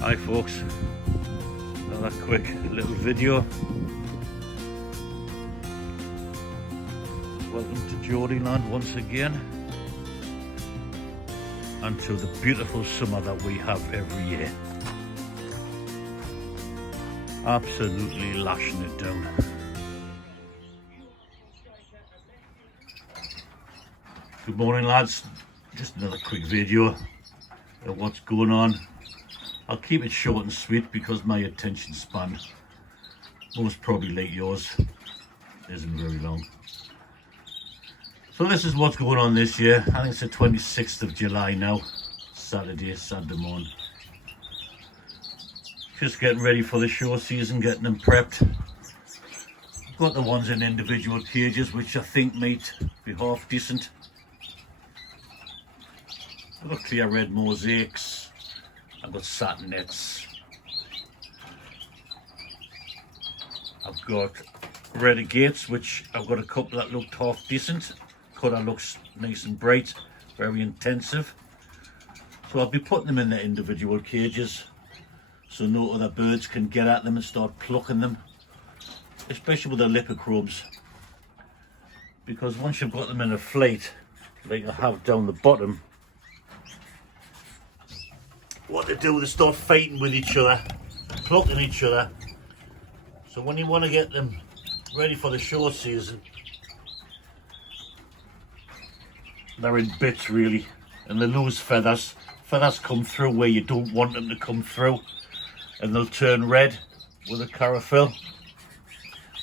Hi folks, another quick little video. Welcome to Geordieland once again, and to the beautiful summer that we have every year. Absolutely lashing it down. Good morning lads, just another quick video of what's going on. I'll keep it short and sweet because my attention span, most probably like yours, isn't very long. So this is what's going on this year. I think it's the 26th of July now, Saturday morning. Just getting ready for the show season, getting them prepped. I've got the ones in individual cages, which I think might be half decent. I've got clear red mosaics. I've got satin nets. I've got renegades, which I've got a couple that looked half decent. Colour looks nice and bright, very intensive. So I'll be putting them in their individual cages so no other birds can get at them and start plucking them, especially with the lipochrobes. Because once you've got them in a flight, like I have down the bottom, what they do, they start fighting with each other, plucking each other. So when you want to get them ready for the show season, they're in bits really, and they lose feathers. Feathers come through where you don't want them to come through, and they'll turn red with a chlorophyll.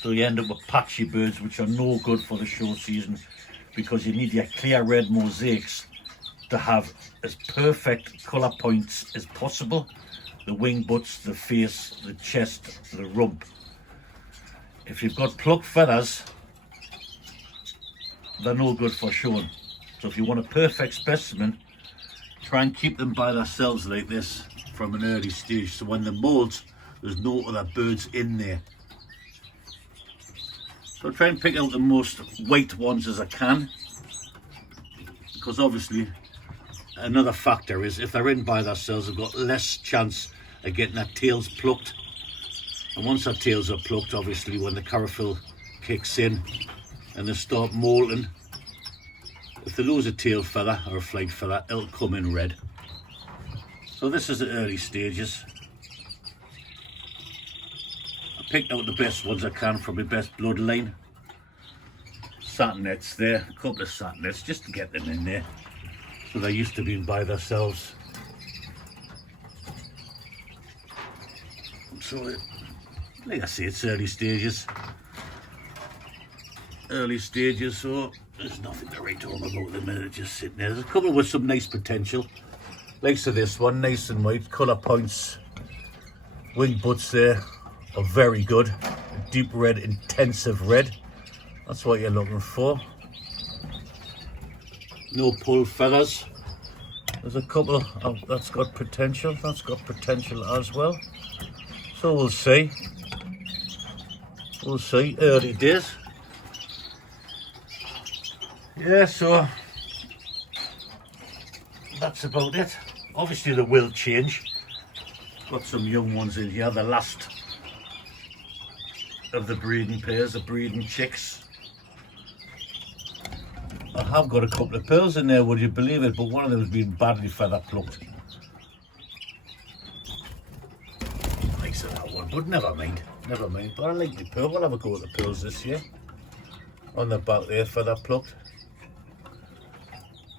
So you end up with patchy birds, which are no good for the show season, because you need your clear red mosaics to have as perfect colour points as possible. The wing butts, the face, the chest, the rump. If you've got plucked feathers, they're no good for showing. So if you want a perfect specimen, try and keep them by themselves like this from an early stage, so when they moult, there's no other birds in there. So try and pick out the most white ones as I can, because obviously another factor is if they're in by themselves, they've got less chance of getting their tails plucked. And once their tails are plucked, obviously when the chlorophyll kicks in and they start molting, if they lose a tail feather or a flight feather, it'll come in red. So this is the early stages. I picked out the best ones I can from my best bloodline. Satin nets there, a couple of satin nets just to get them in there. So they're used to being by themselves. So, like I say, it's early stages. Early stages, so there's nothing to write home about at the minute, just sitting there. There's a couple with some nice potential. Likes of this one, nice and white, colour points, wing butts there are very good. A deep red, intensive red. That's what you're looking for. No pull feathers. There's a couple that's got potential. That's got potential as well. So we'll see. We'll see. Early days. Yeah, so that's about it. Obviously they will change. Got some young ones in here. The last of the breeding pairs, the breeding chicks. I have got a couple of pearls in there, would you believe it? But one of them has been badly feather plucked. Nice of that one, but never mind. Never mind. But I like the pearl. We'll have a go at the pearls this year. On the back there, feather plucked.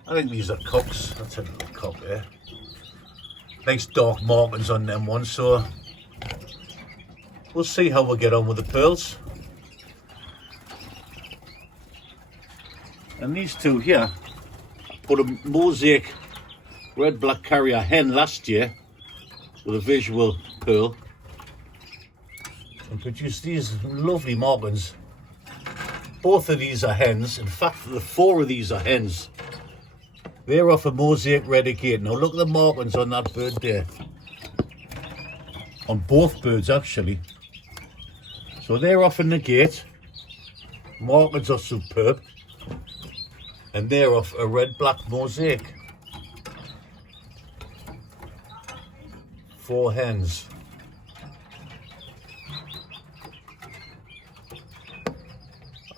I think these are cocks. That's a little cock there. Nice dark markings on them ones, so we'll see how we get on with the pearls. And these two here, I put a mosaic red black carrier hen last year with a visual pearl and produced these lovely markings. Both of these are hens. In fact, the four of these are hens. They're off a mosaic renegade. Now look at the markings on that bird there. On both birds actually. So they're off in the gate. Markings are superb. And they're off a red black mosaic. 4 hens.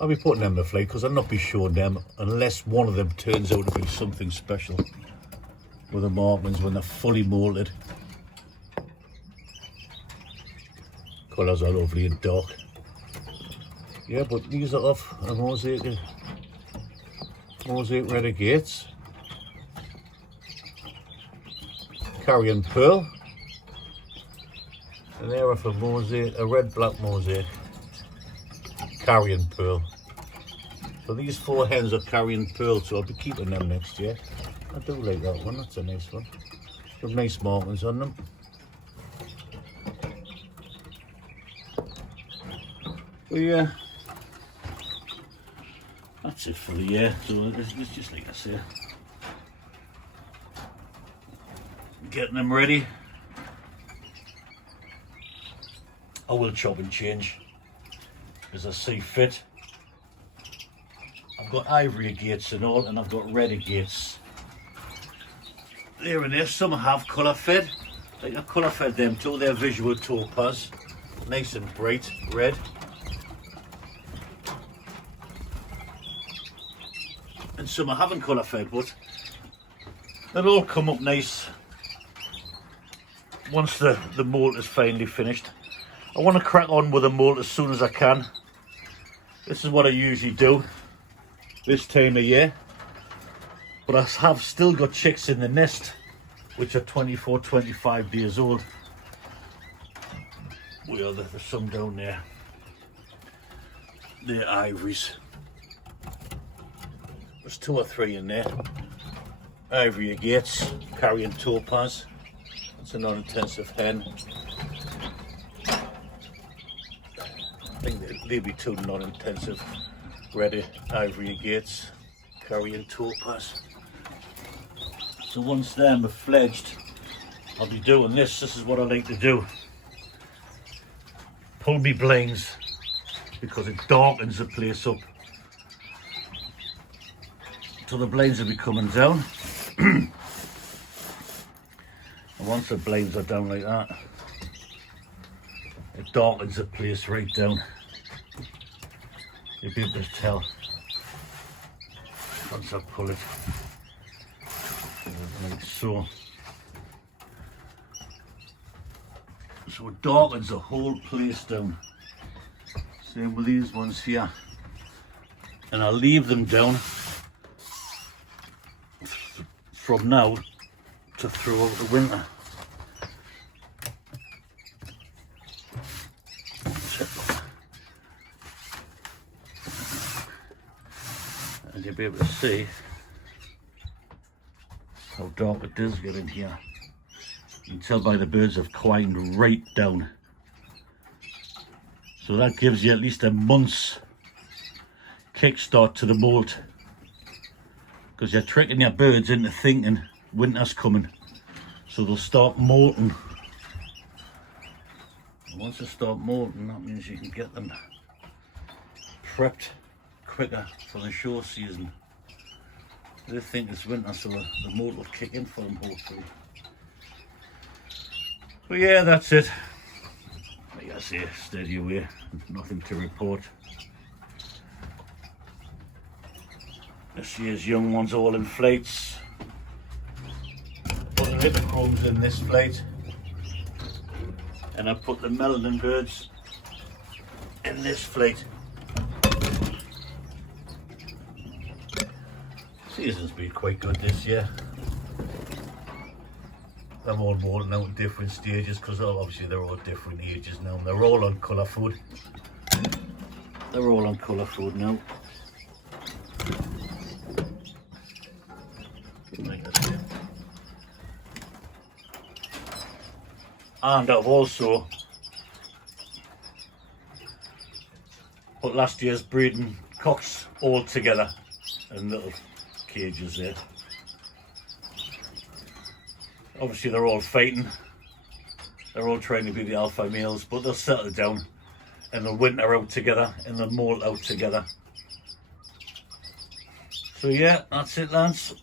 I'll be putting them to flight because I'll not be showing them unless one of them turns out to be something special with the markings when they're fully moulted. Colours are lovely and dark. Yeah, but these are off a mosaic renegades. Carrion pearl. And they're off a red black mosaic. Carrion pearl. So these 4 hens are carrion pearl, so I'll be keeping them next year. I do like that one, that's a nice one. Got nice markings on them. But yeah, that's it for the year. So it's just like I say, getting them ready. I will chop and change as I see fit. I've got ivory gates and all, and I've got red gates. There and there, some have colour fed. Like I colour fed them too, they're visual topaz. Nice and bright red. And some I haven't colour fed, but they'll all come up nice once the moult is finally finished. I want to crack on with the moult as soon as I can. This is what I usually do this time of year. But I have still got chicks in the nest which are 24, 25 days old. Well, there's some down there. They're ivories. There's 2 or 3 in there. Ivory agates, carrion topaz. That's a non-intensive hen. I think they'll be 2 non-intensive red ivory agates, carrion topaz. So once them are fledged, I'll be doing this. This is what I like to do. Pull me blinds because it darkens the place up. So the blinds will be coming down. And once the blinds are down like that, it darkens the place right down. You'll be able to tell once I pull it like so. So it darkens the whole place down. Same with these ones here. And I'll leave them down from now to throughout the winter. And you'll be able to see how dark it does get in here. You can tell by the birds have quieted right down. So that gives you at least a month's kickstart to the moult. Because you're tricking your birds into thinking winter's coming. So they'll start molting. And once they start molting, that means you can get them prepped quicker for the show season. They think it's winter, so the moult will kick in for them hopefully. But yeah, that's it. Like I say, steady away, nothing to report. This year's young ones all in flights. Put the hippocrones in this flight. And I put the melanin birds in this flight. Season's been quite good this year. I'm all molting out in different stages because obviously they're all different ages now. They're all on colour food. They're all on colour food now. And I've also put last year's breeding cocks all together in little cages there. Obviously they're all fighting, they're all trying to be the alpha males, but they'll settle down and they'll winter out together and they'll molt out together. So yeah, that's it lads.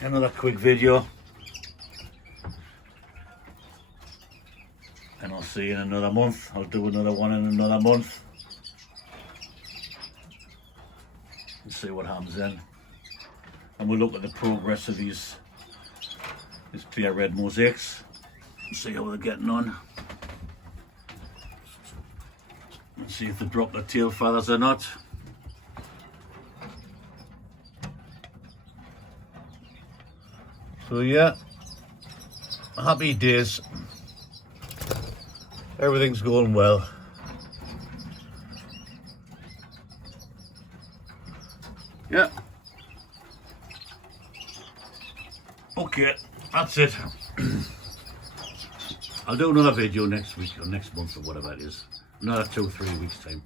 Another quick video. And I'll see you in another month. I'll do another one in another month. And see what happens then. And we'll look at the progress of these clear red mosaics. And see how they're getting on. And see if they drop their tail feathers or not. So yeah, happy days. Everything's going well. Yeah. Okay, that's it. I'll do another video next week or next month or whatever it is. Another 2-3 weeks time.